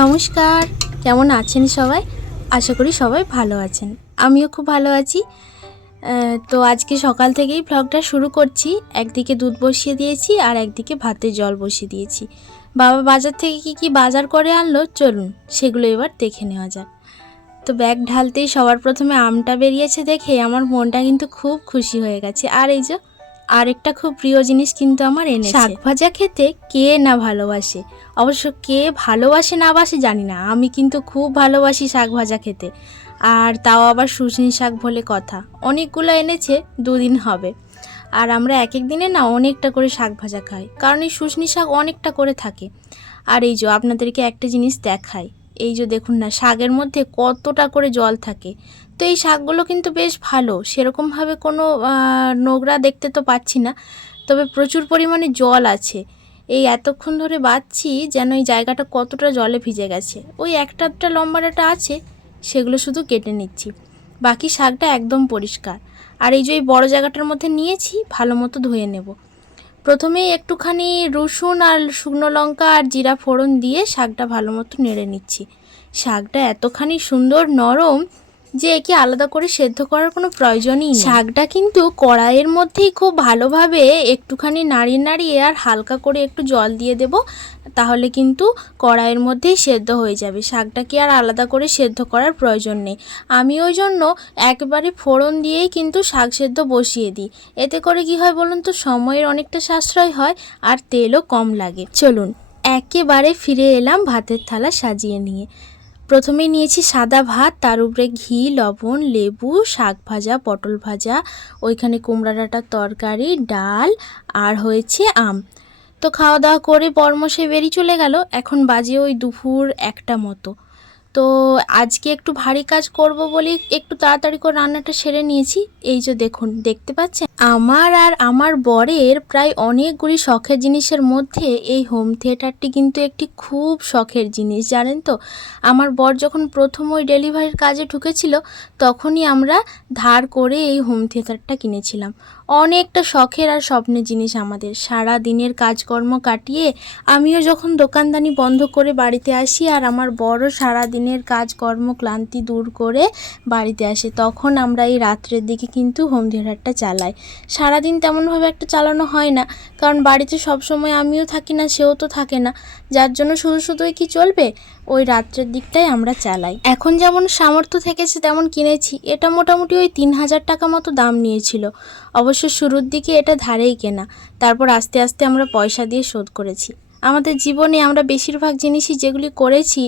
নমস্কার, কেমন আছেন সবাই? আশা করি সবাই ভালো আছেন। আমিও খুব ভালো আছি। তো আজকে সকাল থেকেই ভ্লগটা শুরু করছি। একদিকে দুধ বসিয়ে দিয়েছি আর একদিকে ভাতের জল বসিয়ে দিয়েছি। বাবা বাজার থেকে কি বাজার করে আনলো চলুন সেগুলো এবার দেখে নেওয়া যাক। তো ব্যাগ ঢালতেই সবার প্রথমে আমটা বেরিয়েছে দেখে আমার মনটা কিন্তু খুব খুশি হয়ে গেছে। আর এই যে আরেকটা খুব প্রিয় জিনিস কিন্তু আমার এনেছে। শাক ভাজা খেতে কে না ভালোবাসে, অবশ্য কে ভালোবাসে না বাসে জানি না, আমি কিন্তু খুব ভালোবাসি শাক ভাজা খেতে। আর তাও আবার শুশনি শাক বলে কথা। অনেকগুলো এনেছে, 2 দিন হবে। আর আমরা এক এক দিনে না অনেকটা করে শাক ভাজা খাই, কারণ এই শুশনি শাক অনেকটা করে থাকে। আর এই যে আপনাদেরকে একটা জিনিস দেখাই, এই যে দেখুন না শাকের মধ্যে কতটা করে জল থাকে। তো এই শাকগুলো কিন্তু বেশ ভালো, সেরকমভাবে কোনো নোংরা দেখতে তো পাচ্ছি না, তবে প্রচুর পরিমাণে জল আছে। এই এতক্ষণ ধরে বাছছি যেন এই জায়গাটা কতটা জলে ভিজে গেছে। ওই একটা লম্বা ডাঁটা আছে, সেগুলো শুধু কেটে নিচ্ছি, বাকি শাকটা একদম পরিষ্কার। আর এই যে এই বড়ো জায়গাটার মধ্যে নিয়েছি, ভালো মতো ধুয়ে নেব। প্রথমেই একটুখানি রসুন আর শুকনো লঙ্কা আর জিরা ফোড়ন দিয়ে শাকটা ভালো মতো নেড়ে নিচ্ছি। শাকটা এতখানি সুন্দর নরম যে একে আলাদা করে সেদ্ধ করার কোনো প্রয়োজনই নেই। শাকটা কিন্তু কড়াইয়ের মধ্যেই খুব ভালোভাবে একটুখানি নাড়িয়ে নাড়িয়ে আর হালকা করে একটু জল দিয়ে দেব, তাহলে কিন্তু কড়াইয়ের মধ্যেই সেদ্ধ হয়ে যাবে। শাকটাকে আর আলাদা করে সেদ্ধ করার প্রয়োজন নেই। আমি ওই জন্য একবারে ফোড়ন দিয়েই কিন্তু শাক সেদ্ধ বসিয়ে দিই। এতে করে কি হয় বলুন তো, সময়ের অনেকটা সাশ্রয় হয় আর তেলও কম লাগে। চলুন একেবারে ফিরে এলাম ভাতের থালা সাজিয়ে নিয়ে। প্রথমে নিয়েছি সাদা ভাত, তার উপরে ঘি, লবণ, লেবু, শাক ভাজা, পটল ভাজা, ওইখানে কুমড়া ডাঁটার তরকারি, ডাল আর হয়েছে আম। তো খাওয়া দাওয়া করে বরমশাই বেরিয়ে চলে গেল। এখন বাজে ওই দুপুর 1টা মতো। তো আজকে একটু ভারী কাজ করব বলে একটু তাড়াতাড়ি করে রান্নাটা সেরে নিয়েছি। এই যে দেখুন, দেখতে পাচ্ছেন আমার আর আমার বরের প্রায় অনেকগুলি শখের জিনিসের মধ্যে এই হোম থিয়েটারটি কিন্তু একটি খুব শখের জিনিস, জানেন তো। আমার বর যখন প্রথম ওই ডেলিভারির কাজে ঢুকেছিল, তখনই আমরা ধার করে এই হোম থিয়েটারটা কিনেছিলাম। অনেকটা শখের আর স্বপ্নের জিনিস আমাদের। সারা দিনের কাজকর্ম কাটিয়ে আমিও যখন দোকানদানি বন্ধ করে বাড়িতে আসি আর আমার বড় সারা দিনের কাজকর্ম ক্লান্তি দূর করে বাড়িতে আসে, তখন আমরা এই রাত্রের দিকে কিন্তু হোম থিয়েটারটা চালাই। সারাদিন তেমনভাবে একটা চালানো হয় না, কারণ বাড়িতে সবসময় আমিও থাকি না, সেও তো থাকে না, যার জন্য শুধুই কি চলবে, ওই রাত্রের দিকটাই আমরা চালাই। এখন যেমন সামর্থ্য থেকেছে তেমন কিনেছি। এটা মোটামুটি ওই 3000 টাকা মতো দাম নিয়েছিল। অবশ্য শুরুর দিকে এটা ধারেই কেনা, তারপর আস্তে আস্তে আমরা পয়সা দিয়ে শোধ করেছি। আমাদের জীবনে আমরা বেশিরভাগ জিনিসই যেগুলি করেছি,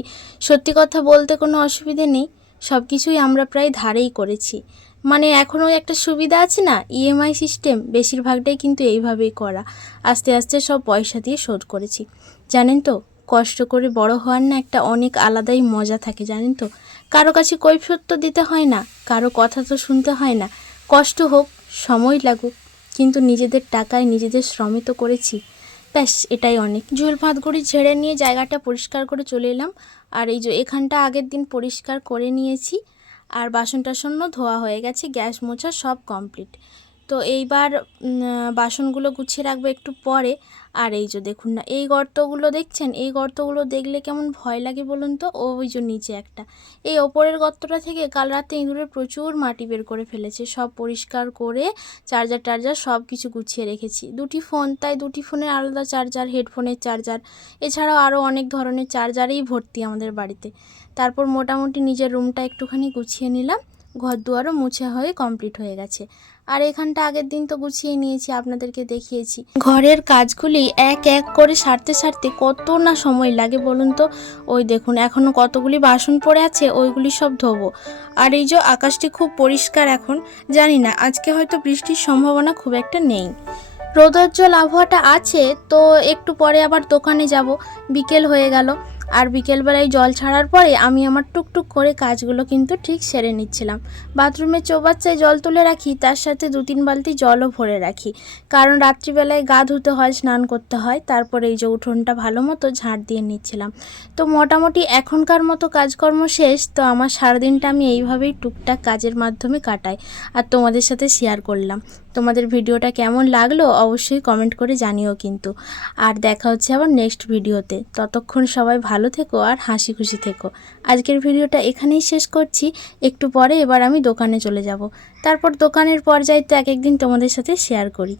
সত্যি কথা বলতে কোনো অসুবিধে নেই, সব কিছুই আমরা প্রায় ধারেই করেছি। মানে এখনও একটা সুবিধা আছে না, ইএমআই সিস্টেম, বেশিরভাগটাই কিন্তু এইভাবেই করা। আস্তে আস্তে সব পয়সা দিয়ে শোধ করেছি। জানেন তো, কষ্ট করে বড় হওয়ার না একটা অনেক আলাদাই মজা থাকে, জানেন তো। কারো কাছে কৈফিয়ত তো দিতে হয় না, কারো কথা তো শুনতে হয় না। কষ্ট হোক, সময় লাগুক, কিন্তু নিজেদের টাকায় নিজেদের শ্রমে তো করেছি, ব্যাস এটাই অনেক। ঝোল ভাতগুড়ি ঝেড়ে নিয়ে জায়গাটা পরিষ্কার করে চলে এলাম। আর এই যে এখানটা আগের দিন পরিষ্কার করে নিয়েছি, আর বাসন টাসনও ধোয়া হয়ে গেছে, গ্যাস মোছা সব কমপ্লিট। তো এইবার বাসনগুলো গুছিয়ে রাখবো একটু পরে। আর এই যে দেখুন না, এই গর্তগুলো দেখছেন, এই গর্তগুলো দেখলে কেমন ভয় লাগে বলুন তো। ওই যে নিচে একটা, এই ওপরের গর্তটা থেকে কাল রাতে ইঁদুরে প্রচুর মাটি বের করে ফেলেছে। সব পরিষ্কার করে চার্জার টার্জার সব কিছু গুছিয়ে রেখেছি। 2টি ফোন, তাই 2টি ফোনের আলাদা চার্জার, হেডফোনের চার্জার, এছাড়াও আরও অনেক ধরনের চার্জারেই ভর্তি আমাদের বাড়িতে। তারপর মোটামুটি নিজের রুমটা একটুখানি গুছিয়ে নিলাম, ঘর দুয়ারও মুছে হয়ে কমপ্লিট হয়ে গেছে। আর এখানটা আগের দিন তো গুছিয়ে নিয়েছি, আপনাদেরকে দেখিয়েছি। ঘরের কাজগুলি এক এক করে সারতে সারতে কত না সময় লাগে বলুন তো। ওই দেখুন এখনও কতগুলি বাসন পড়ে আছে, ওইগুলি সব ধোবো। আর এই যে আকাশটি খুব পরিষ্কার এখন, জানি না আজকে হয়তো বৃষ্টির সম্ভাবনা খুব একটা নেই। রোদোজ্জ্বল আবহাওয়াটা আছে। তো একটু পরে আবার দোকানে যাব, বিকেল হয়ে গেল। আর বিকেলবেলায় জল ছাড়ার পরে আমি আমার টুকটুক করে কাজগুলো কিন্তু ঠিক সেরে নিচ্ছিলাম। বাথরুমের চৌবাচ্চায় জল তুলে রাখি, তার সাথে 2-3 বালতি জলও ভরে রাখি, কারণ রাত্রিবেলায় গা ধুতে হয়, স্নান করতে হয়। তারপরে এই যে উঠোনটা ভালো মতো ঝাঁট দিয়ে নিচ্ছিলাম। তো মোটামুটি এখনকার মতো কাজকর্ম শেষ। তো আমার সারাদিনটা আমি এইভাবেই টুকটাক কাজের মাধ্যমে কাটাই, আর তোমাদের সাথে শেয়ার করলাম। তোমাদের ভিডিওটা কেমন লাগলো অবশ্যই কমেন্ট করে জানিও কিন্তু। আর দেখা হচ্ছে আবার নেক্সট ভিডিওতে। ততক্ষণ সবাই ভালো থেকো আর হাসি খুশি থেকো। আজকের ভিডিওটা এখানেই শেষ করছি। একটু পরে এবার আমি দোকানে চলে যাব, তারপর দোকানের পর্যায়ে তো এক একদিন তোমাদের সাথে শেয়ার করি।